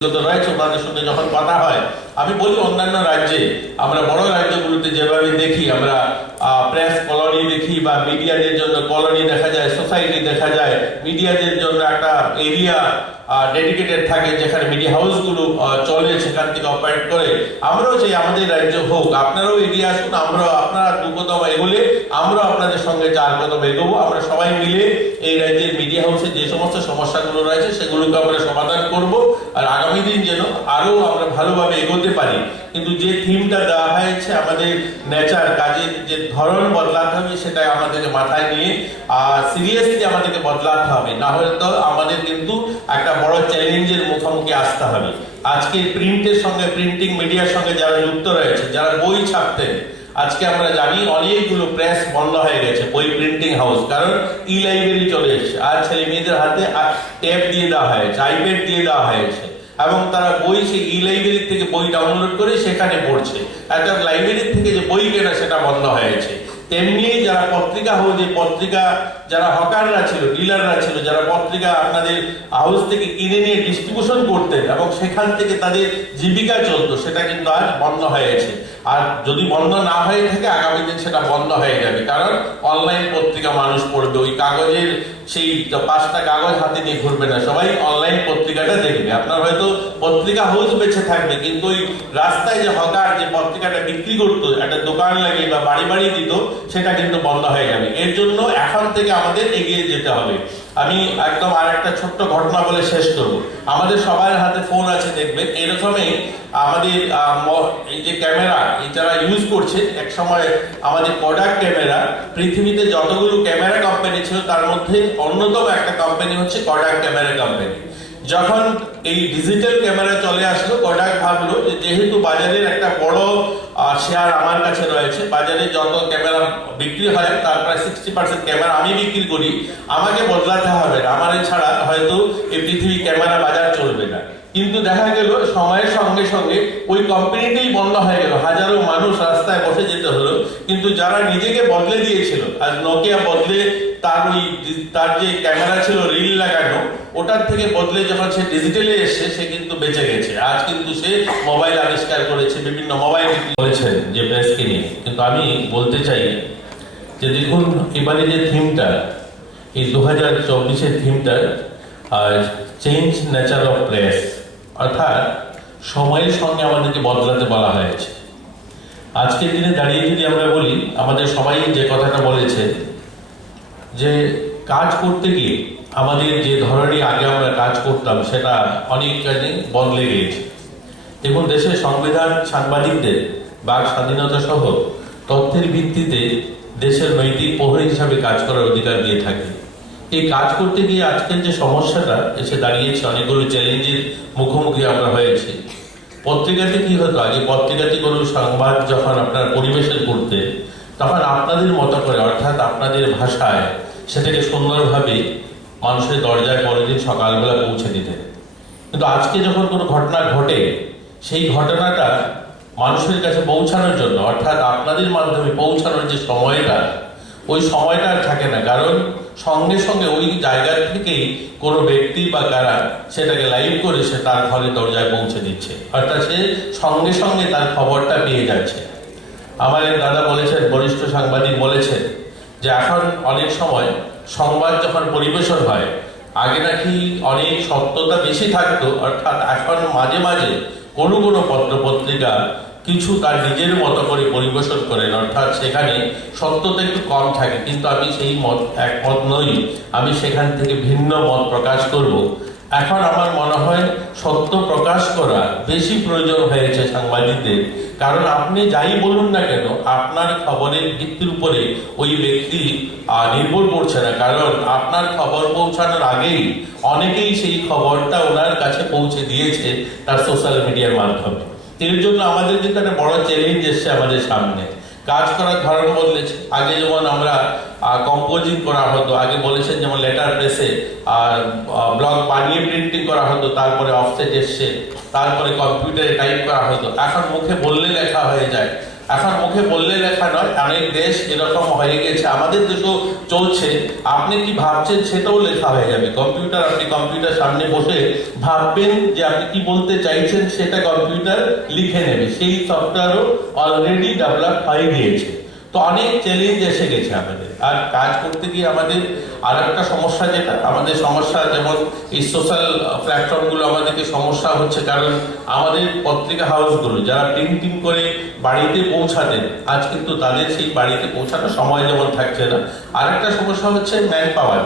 রয়েছে ওনাদের সঙ্গে যখন কথা হয়, আমি বলি অন্যান্য রাজ্যে আমরা বড় রাজ্যগুলোতে যেভাবে দেখি, আমরা প্রেস কলোনি দেখি বা মিডিয়াদের জন্য কলোনি দেখা যায়, সোসাইটি দেখা যায়, মিডিয়াদের জন্য একটা এরিয়া ডেডিকেটেড থাকে যেখানে মিডিয়া হাউসগুলো চলে, সেখান থেকে অপারেট করে। আমরাও চাই আমাদের রাজ্য হোক, আপনারাও এগিয়ে আসুন, আমরাও আপনারা 2 কদম এগোলে আমরাও আপনাদের সঙ্গে 4 কদম এগোবো। আমরা সবাই মিলে এই রাজ্যের মিডিয়া হাউসে যে সমস্ত সমস্যাগুলো রয়েছে সেগুলোকে আমরা সমাধান করব, আর আগামী দিন যেন আরো আমরা ভালোভাবে এগোতে পারি। কিন্তু যে থিমটা দেওয়া হয়েছে আমাদের নেচার, কাজের যে ধরন বদলাতে হবে সেটা আমাদেরকে মাথায় নিয়ে সিরিয়াসলি আমাদেরকে বদলাতে হবে, না হলে তো আমাদের কিন্তু একটা বড় চ্যালেঞ্জের মুখোমুখি আসতে হবে। আজকে প্রিন্টের সঙ্গে, প্রিন্টিং মিডিয়ার সঙ্গে যারা যুক্ত রয়েছে, যারা বই ছাপতেন, আজকে আমরা জানি অনেকগুলো প্রেস বন্ধ হয়ে গেছে, বই প্রিন্টিং হাউস, কারণ ই লাইব্রেরি চলে এসেছে। আর ছেলে মেয়েদের হাতে ট্যাব দিয়ে দেওয়া হয়েছে, আইপ্যাড দিয়ে দেওয়া হয়েছে, এবং তারা বই সেই ই লাইব্রেরি থেকে বই ডাউনলোড করে সেখানে পড়ছে। একটা লাইব্রেরি থেকে যে বই কেনা সেটা বন্ধ হয়েছে। তেমনি যারা পত্রিকা হাউসে, পত্রিকা যারা হকাররা ছিল, ডিলাররা ছিল, যারা পত্রিকা আপনাদের হাউস থেকে কিনে নিয়ে ডিস্ট্রিবিউশন করতেন এবং সেখান থেকে তাদের জীবিকা চলতো, সেটা কিন্তু আজ বন্ধ হয়েছে। আর যদি বন্ধ না হয়ে থাকে আগামী দিন সেটা বন্ধ হয়ে যাবে, কারণ অনলাইন পত্রিকা মানুষ পড়বে, ওই কাগজের সেই 5টা কাগজ হাতে নিয়ে ঘুরবে না, সবাই অনলাইন পত্রিকাটা দেখবে। আপনার হয়তো পত্রিকা হাউস বেঁচে থাকবে, কিন্তু ওই রাস্তায় যে হকার যে পত্রিকাটা বিক্রি করতো, একটা দোকান লাগিয়ে বা বাড়ি বাড়ি দিত, সেটা কিন্তু বন্ধ হয়ে যাবে। এর জন্য এখন থেকে আমাদের এগিয়ে যেতে হবে। আমি একদম আর একটা ছোট্ট ঘটনা বলে শেষ করব। আমাদের সবার হাতে ফোন আছে, দেখবেন এরকমই আমাদের এই যে ক্যামেরা যারা ইউজ করছে, এক সময় আমাদের কোডাক ক্যামেরা, পৃথিবীতে যতগুলো ক্যামেরা কোম্পানি ছিল তার মধ্যে অন্যতম একটা কোম্পানি হচ্ছে কোডাক ক্যামেরা কোম্পানি। যখন এই ডিজিটাল ক্যামেরা চলে আসলো, কোডাক ভাবলো যে যেহেতু বাজারের একটা বড় শেয়ার আমার কাছে রয়েছে, বাজারে যত ক্যামেরা বিক্রি হয় তার প্রায় 60% ক্যামেরা আমি বিক্রি করি, আমাকে বদলাতে হবে না, আমার ছাড়া হয়তো এই পৃথিবী ক্যামেরা বাজার চলবে না। কিন্তু দেখা গেল সময়ের সঙ্গে সঙ্গে ওই কোম্পানিটাই বন্ধ হয়ে গেল, হাজারো মানুষ রাস্তায় বসে যেতে হলো। কিন্তু যারা নিজেকে বদলে দিয়েছিল, আজ নোকিয়া বদলে তার যে ক্যামেরা ছিল রিল লাগানো, ওটার থেকে বদলে যখন সে ডিজিটালে এসে সে কিন্তু বেঁচে গেছে। আজ কিন্তু সে মোবাইল আবিষ্কার করেছে, বিভিন্ন মোবাইল বলেছেন যে প্রেসকে নিয়ে। কিন্তু আমি বলতে চাই যে দেখুন, এবারে যে থিমটা, এই 2024-এর থিমটা চেঞ্জ নেচার অফ প্রেস, অর্থাৎ সময়ের সঙ্গে আমাদেরকে বদলাতে বলা হয়েছে। আজকের দিনে দাঁড়িয়ে যদি আমরা বলি, আমাদের সবাই যে কথাটা বলেছে যে কাজ করতে গিয়ে আমাদের যে ধরনের আগে আমরা কাজ করতাম সেটা অনেক কাজে বদলে গিয়েছে। দেখুন, দেশের সংবিধান সাংবাদিকদের বাক স্বাধীনতা সহ তথ্যের ভিত্তিতে দেশের নৈতিক প্রহরী হিসাবে কাজ করার অধিকার দিয়ে থাকে। এই কাজ করতে গিয়ে আজকের যে সমস্যাটা এসে দাঁড়িয়েছে, অনেকগুলো চ্যালেঞ্জের মুখোমুখি আমরা হয়েছি। পত্রিকাতে কি হতো, আগে পত্রিকাতে কোনো সংবাদ যখন আপনার পরিবেশন করতে, তখন আপনাদের মতো করে, অর্থাৎ আপনাদের ভাষায় সেটাকে সুন্দরভাবে মানুষের দরজায় পরের দিন সকালবেলা পৌঁছে দিতেন। কিন্তু আজকে যখন কোনো ঘটনা ঘটে, সেই ঘটনাটা মানুষের কাছে পৌঁছানোর জন্য, অর্থাৎ আপনাদের মাধ্যমে পৌঁছানোর যে সময়টা, ওই সময়টা আর থাকে না, কারণ সঙ্গে সঙ্গে ওই জায়গা থেকেই কোনো ব্যক্তি বা কারা সেটাকে লাইভ করে সে তার ঘরে দরজায় পৌঁছে দিচ্ছে, অর্থাৎ সে সঙ্গে সঙ্গে তার খবরটা পেয়ে যাচ্ছে। আমার এক দাদা বলেছেন, বরিষ্ঠ সাংবাদিক বলেছেন যে এখন অনেক সময় সংবাদ যখন পরিবেশন হয়, আগে নাকি অনেক সত্যতা বেশি থাকতো, অর্থাৎ এখন মাঝে মাঝে কোনো কোনো পত্রপত্রিকা কিছু তার নিজের মতো করে পরিবেশন করেন, অর্থাৎ সেখানে সত্যতা একটু কম থাকে। কিন্তু আমি সেই একমত নই, আমি সেখান থেকে ভিন্ন মত প্রকাশ করব। এখন আমার মনে হয় সত্য প্রকাশ করা বেশি প্রয়োজন হয়েছে সাংবাদিকদের, কারণ আপনি যাই বলুন না কেন, আপনার খবরের ভিত্তির উপরে ওই ব্যক্তি নির্ভর করছে না, কারণ আপনার খবর পৌঁছানোর আগেই অনেকেই সেই খবরটা ওনার কাছে পৌঁছে দিয়েছে তার সোশ্যাল মিডিয়ার মাধ্যমে। এর জন্য আমাদের কিন্তু একটা বড় চ্যালেঞ্জ এসছে আমাদের সামনে। কাজ করার ধরন বদলেছে। আগে যেমন আমরা কম্পোজিং করা হতো, আগে বলেছেন যেমন লেটার প্রেসে আর ব্লগ বানিয়ে প্রিন্টিং করা হতো, তারপরে অফসেট এসছে, তারপরে কম্পিউটারে টাইপ করা হতো, এখন মুখে বললে লেখা হয়ে যায়। এখন মুখে বললে লেখা নয়, অনেক দেশ এরকম হয়ে গেছে, আমাদের দেশও চলছে। আপনি কি ভাবছেন সেটাও লেখা হয়ে যাবে কম্পিউটার। আপনি কম্পিউটার সামনে বসে ভাববেন যে আপনি কি বলতে চাইছেন, সেটা কম্পিউটার লিখে নেবে। সেই সফটওয়্যারও অলরেডি ডেভেলপ হয়ে গিয়েছে। তো অনেক চ্যালেঞ্জ এসে গেছে আমাদের। আর কাজ করতে গিয়ে আমাদের আর একটা সমস্যা, যেটা আমাদের সমস্যা, যেমন এই সোশ্যাল প্ল্যাটফর্মগুলো আমাদেরকে সমস্যা হচ্ছে, কারণ আমাদের পত্রিকা হাউসগুলো যারা প্রিন্টিং করে বাড়িতে পৌঁছাতেন, আজ কিন্তু তাদের সেই বাড়িতে পৌঁছানোর সময় যেমন থাকছে না। আরেকটা সমস্যা হচ্ছে ম্যান পাওয়ার।